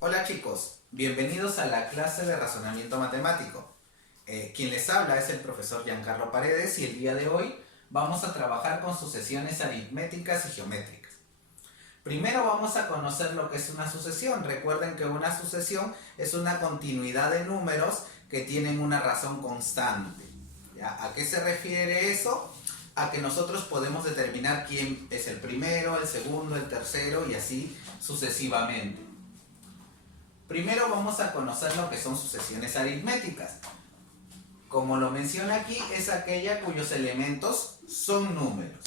Hola chicos, bienvenidos a la clase de razonamiento matemático. Quien les habla es el profesor Giancarlo Paredes y el día de hoy vamos a trabajar con sucesiones aritméticas y geométricas. Primero vamos a conocer lo que es una sucesión. Recuerden que una sucesión es una continuidad de números que tienen una razón constante. ¿Ya? ¿A qué se refiere eso? A que nosotros podemos determinar quién es el primero, el segundo, el tercero y así sucesivamente. Primero vamos a conocer lo que son sucesiones aritméticas. Como lo menciona aquí, es aquella cuyos elementos son números.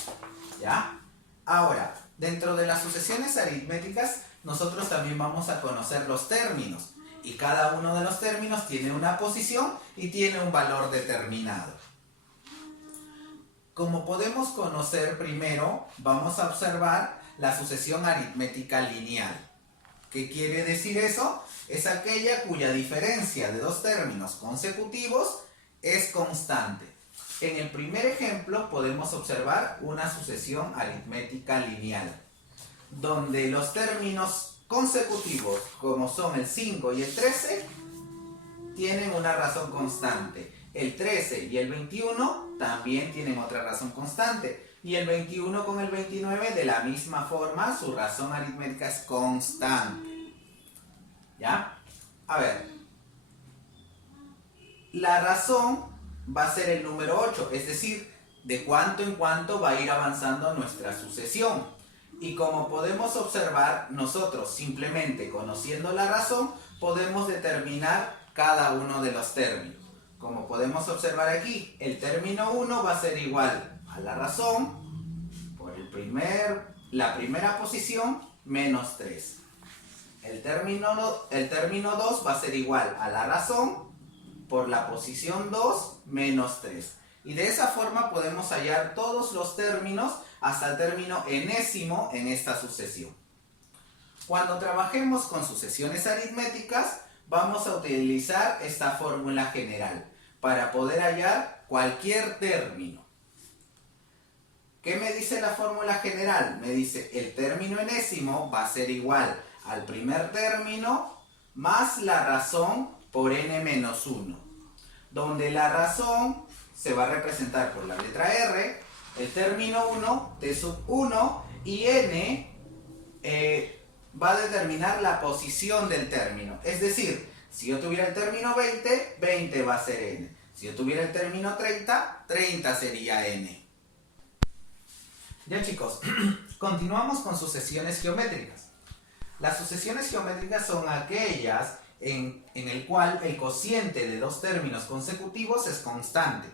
¿Ya? Ahora, dentro de las sucesiones aritméticas, nosotros también vamos a conocer los términos. Y cada uno de los términos tiene una posición y tiene un valor determinado. Como podemos conocer primero, vamos a observar la sucesión aritmética lineal. ¿Qué quiere decir eso? Es aquella cuya diferencia de dos términos consecutivos es constante. En el primer ejemplo podemos observar una sucesión aritmética lineal, donde los términos consecutivos, como son el 5 y el 13, tienen una razón constante. El 13 y el 21 también tienen otra razón constante. Y el 21 con el 29 de la misma forma, su razón aritmética es constante. ¿Ya? A ver. La razón va a ser el número 8, es decir, de cuánto en cuánto va a ir avanzando nuestra sucesión. Y como podemos observar, nosotros simplemente conociendo la razón, podemos determinar cada uno de los términos. Como podemos observar aquí, el término 1 va a ser igual a la razón por la primera posición menos 3. El término 2 va a ser igual a la razón por la posición 2 menos 3. Y de esa forma podemos hallar todos los términos hasta el término enésimo en esta sucesión. Cuando trabajemos con sucesiones aritméticas, vamos a utilizar esta fórmula general para poder hallar cualquier término. ¿Qué me dice la fórmula general? Me dice el término enésimo va a ser igual al primer término más la razón por n-1, donde la razón se va a representar por la letra R, el término 1, t sub 1, y n va a determinar la posición del término. Es decir, si yo tuviera el término 20, 20 va a ser n. Si yo tuviera el término 30, 30 sería n. Ya chicos, continuamos con sucesiones geométricas. Las sucesiones geométricas son aquellas en el cual el cociente de dos términos consecutivos es constante.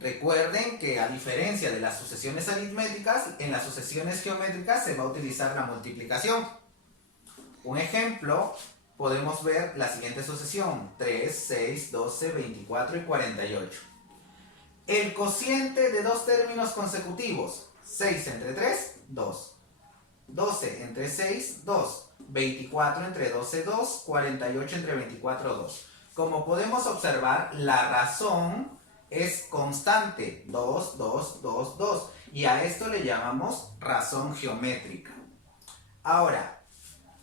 Recuerden que a diferencia de las sucesiones aritméticas, en las sucesiones geométricas se va a utilizar la multiplicación. Un ejemplo, podemos ver la siguiente sucesión: 3, 6, 12, 24 y 48. El cociente de dos términos consecutivos: 6 entre 3, 2. 12 entre 6, 2. 24 entre 12, 2. 48 entre 24, 2. Como podemos observar, la razón es constante: 2, 2, 2, 2. Y a esto le llamamos razón geométrica. Ahora,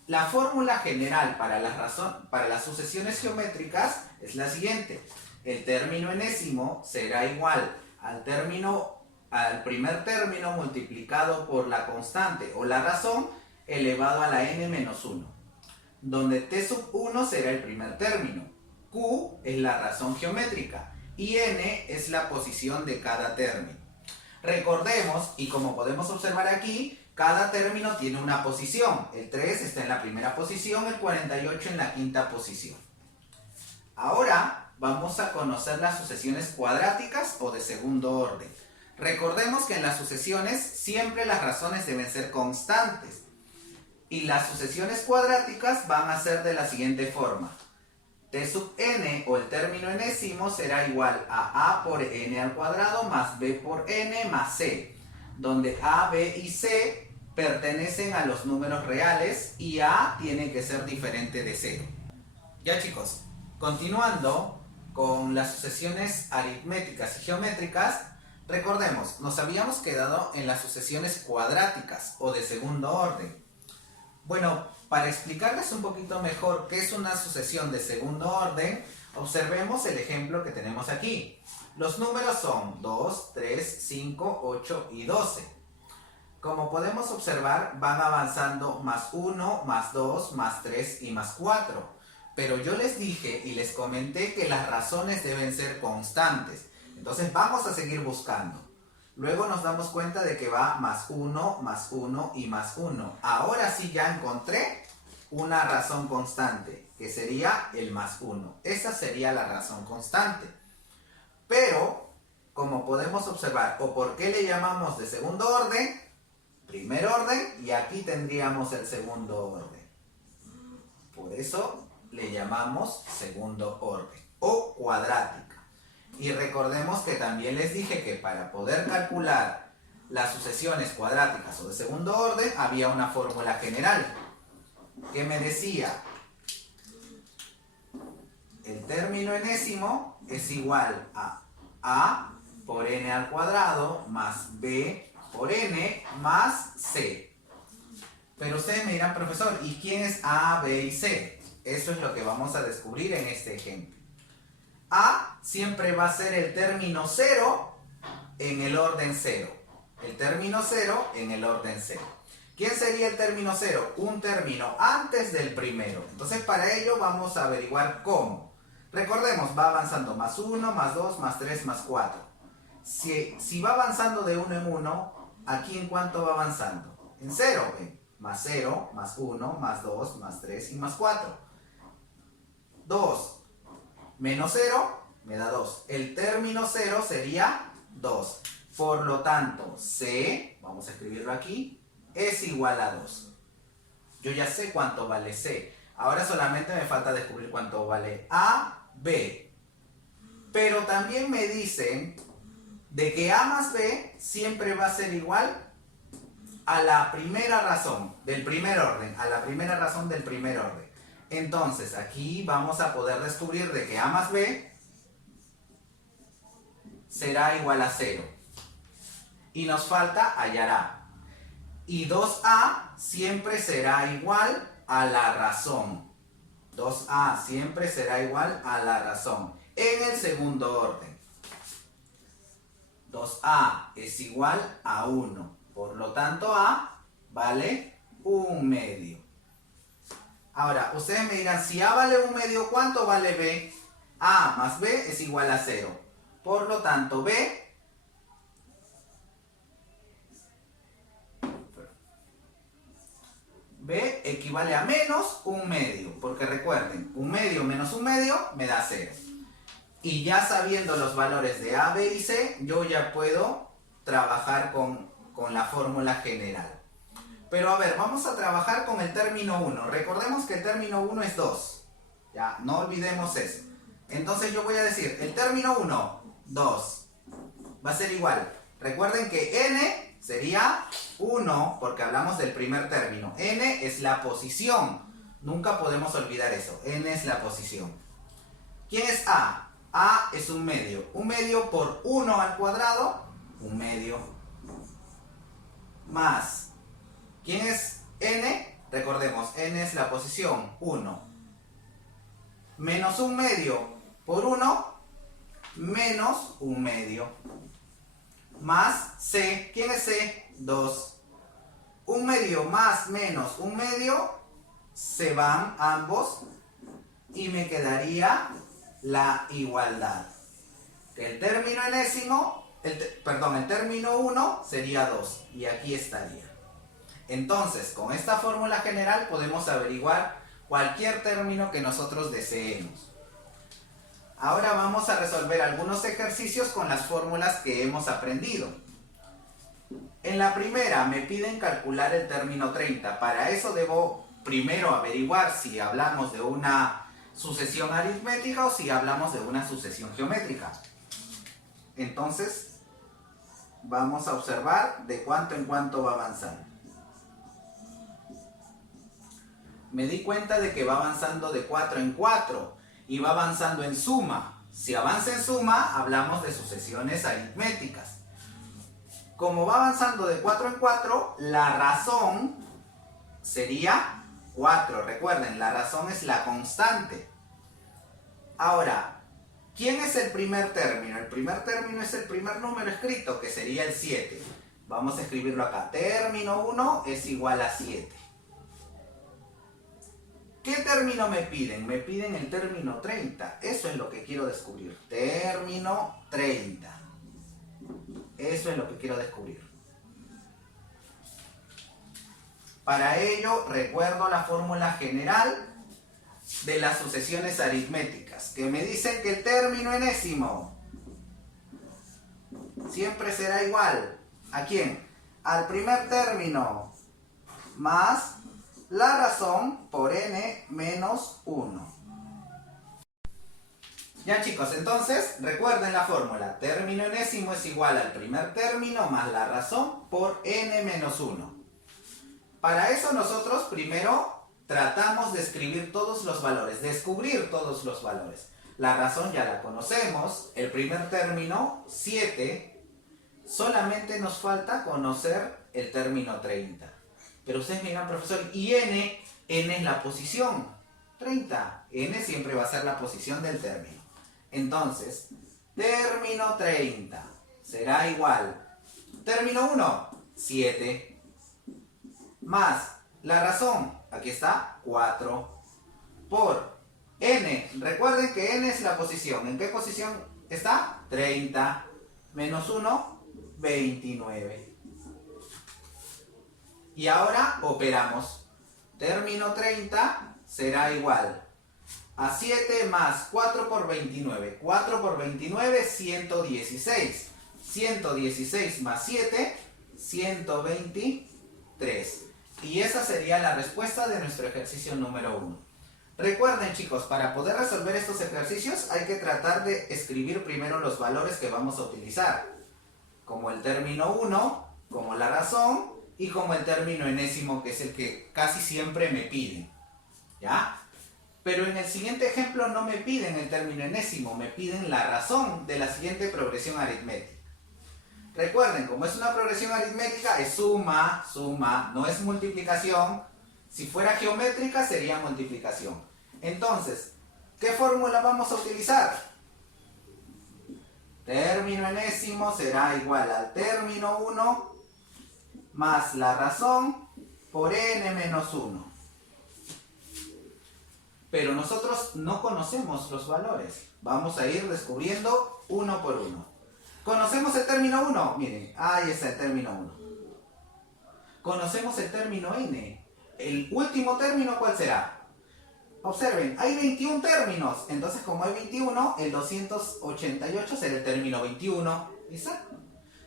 la fórmula general para las sucesiones geométricas es la siguiente. El término enésimo será igual al primer término multiplicado por la constante o la razón elevado a la n-1, donde t sub 1 será el primer término, q es la razón geométrica y n es la posición de cada término. Recordemos, y como podemos observar aquí, cada término tiene una posición. El 3 está en la primera posición, el 48 en la quinta posición. Ahora vamos a conocer las sucesiones cuadráticas o de segundo orden. Recordemos que en las sucesiones siempre las razones deben ser constantes. Y las sucesiones cuadráticas van a ser de la siguiente forma. T sub n o el término enésimo será igual a por n al cuadrado más b por n más c, donde a, b y c pertenecen a los números reales y a tiene que ser diferente de 0. Ya chicos, continuando con las sucesiones aritméticas y geométricas, recordemos, nos habíamos quedado en las sucesiones cuadráticas o de segundo orden. Bueno, Para explicarles un poquito mejor qué es una sucesión de segundo orden, observemos el ejemplo que tenemos aquí. Los números son 2, 3, 5, 8 y 12. Como podemos observar, van avanzando más 1, más 2, más 3 y más 4. Pero yo les dije y les comenté que las razones deben ser constantes. Entonces vamos a seguir buscando. Luego nos damos cuenta de que va más 1 y más 1. Ahora sí ya encontré una razón constante, que sería el más 1. Esa sería la razón constante. Pero, como podemos observar, ¿o por qué le llamamos de segundo orden? Primer orden, y aquí tendríamos el segundo orden. Por eso le llamamos segundo orden o cuadrática. Y recordemos que también les dije que para poder calcular las sucesiones cuadráticas o de segundo orden había una fórmula general que me decía: el término enésimo es igual a por n al cuadrado más b por n más c. Pero ustedes me dirán, profesor, ¿y quién es a, b y c? Eso es lo que vamos a descubrir en este ejemplo. A siempre va a ser el término 0 en el orden 0. El término 0 en el orden 0. ¿Quién sería el término 0? Un término antes del primero. Entonces para ello vamos a averiguar cómo. Recordemos, va avanzando más 1, más 2, más 3, más 4. Si va avanzando de 1 en 1, ¿aquí en cuánto va avanzando? En 0, ¿ven? Más 0, más 1, más 2, más 3 y más 4. 2 menos 0 me da 2. El término 0 sería 2. Por lo tanto, C, vamos a escribirlo aquí, es igual a 2. Yo ya sé cuánto vale C. Ahora solamente me falta descubrir cuánto vale A, B. Pero también me dicen de que A más B siempre va a ser igual a la primera razón del primer orden, a la primera razón del primer orden. Entonces aquí vamos a poder descubrir de que A más B será igual a 0. Y nos falta hallar A. Y 2A siempre será igual a la razón. 2A siempre será igual a la razón en el segundo orden. 2A es igual a 1. Por lo tanto, A vale 1/2. Ahora, ustedes me dirán, si A vale 1/2, ¿cuánto vale B? A más B es igual a 0. Por lo tanto, B equivale a menos 1/2. Porque recuerden, 1/2 menos 1/2 me da 0. Y ya sabiendo los valores de A, B y C, yo ya puedo trabajar con la fórmula general. Pero a ver, vamos a trabajar con el término 1. Recordemos que el término 1 es 2. Ya, no olvidemos eso. Entonces yo voy a decir, el término 1, 2, va a ser igual. Recuerden que n sería 1, porque hablamos del primer término. N es la posición. Nunca podemos olvidar eso. N es la posición. ¿Quién es A? A es 1/2. 1/2 por 1 al cuadrado, 1/2. Más. ¿Quién es n? Recordemos, n es la posición, 1. Menos 1/2 por 1, menos 1/2. Más c. ¿Quién es c? 2. 1/2 más menos 1/2 se van ambos y me quedaría la igualdad. El término enésimo, el término 1 sería 2 y aquí estaría. Entonces, con esta fórmula general podemos averiguar cualquier término que nosotros deseemos. Ahora vamos a resolver algunos ejercicios con las fórmulas que hemos aprendido. En la primera me piden calcular el término 30. Para eso debo primero averiguar si hablamos de una sucesión aritmética o si hablamos de una sucesión geométrica. Entonces, vamos a observar de cuánto en cuánto va avanzando. Me di cuenta de que va avanzando de 4 en 4 y va avanzando en suma. Si avanza en suma, hablamos de sucesiones aritméticas. Como va avanzando de 4 en 4, la razón sería 4. Recuerden, la razón es la constante. Ahora, ¿quién es el primer término? El primer término es el primer número escrito, que sería el 7. Vamos a escribirlo acá. Término 1 es igual a 7. ¿Qué término me piden? Me piden el término 30. Eso es lo que quiero descubrir. Término 30. Eso es lo que quiero descubrir. Para ello, recuerdo la fórmula general de las sucesiones aritméticas, que me dicen que el término enésimo siempre será igual. ¿A quién? Al primer término más la razón por n menos 1. Ya chicos, entonces recuerden la fórmula. Término enésimo es igual al primer término más la razón por n menos 1. Para eso nosotros primero tratamos de escribir todos los valores, descubrir todos los valores. La razón ya la conocemos, el primer término, 7, solamente nos falta conocer el término 30. Pero ustedes me dirán, profesor, ¿y n? N es la posición, 30. N siempre va a ser la posición del término. Entonces, término 30 será igual, término 1, 7. Más la razón, aquí está, 4, por n. Recuerden que n es la posición. ¿En qué posición está? 30, menos 1, 29. Y ahora operamos. Término 30 será igual a 7 más 4 por 29. 4 por 29, 116. 116 más 7, 123. Y esa sería la respuesta de nuestro ejercicio número 1. Recuerden chicos, para poder resolver estos ejercicios hay que tratar de escribir primero los valores que vamos a utilizar. Como el término 1, como la razón y como el término enésimo, que es el que casi siempre me piden. ¿Ya? Pero en el siguiente ejemplo no me piden el término enésimo, me piden la razón de la siguiente progresión aritmética. Recuerden, como es una progresión aritmética, es suma, suma, no es multiplicación. Si fuera geométrica sería multiplicación. Entonces, ¿qué fórmula vamos a utilizar? Término enésimo será igual al término 1 más la razón por n menos 1. Pero nosotros no conocemos los valores. Vamos a ir descubriendo uno por uno. ¿Conocemos el término 1? Miren, ahí está el término 1. Conocemos el término n. ¿El último término cuál será? Observen, hay 21 términos. Entonces, como hay 21, el 288 será el término 21. ¿Listo?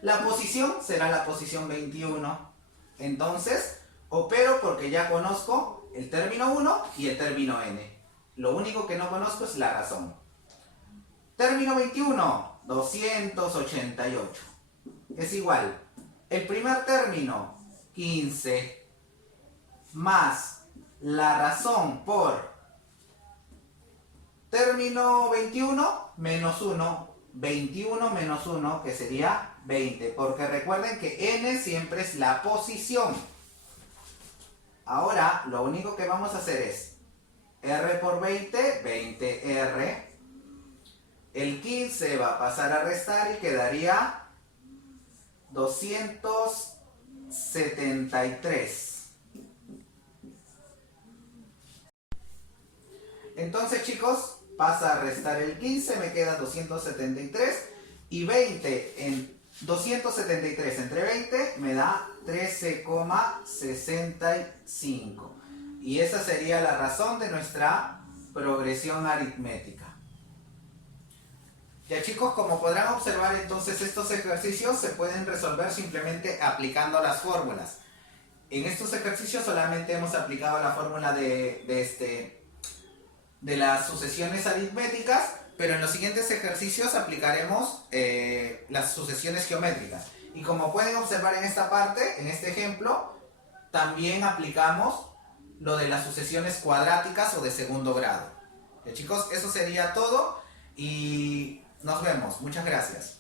La posición será la posición 21. Entonces, opero porque ya conozco el término 1 y el término n. Lo único que no conozco es la razón. Término 21, 288. Es igual. El primer término, 15, más la razón por término 21 menos 1. 21 menos 1, que sería 20. Porque recuerden que n siempre es la posición. Ahora, lo único que vamos a hacer es r por 20, 20r. El 15 va a pasar a restar y quedaría 273. Entonces, chicos, pasa a restar el 15, me queda 273. Y 20 en 273 entre 20 me da 13,65. Y esa sería la razón de nuestra progresión aritmética. Ya chicos, como podrán observar, entonces estos ejercicios se pueden resolver simplemente aplicando las fórmulas. En estos ejercicios solamente hemos aplicado la fórmula de las sucesiones aritméticas, pero en los siguientes ejercicios aplicaremos las sucesiones geométricas. Y como pueden observar en esta parte, en este ejemplo, también aplicamos lo de las sucesiones cuadráticas o de segundo grado. Ya chicos, eso sería todo y nos vemos. Muchas gracias.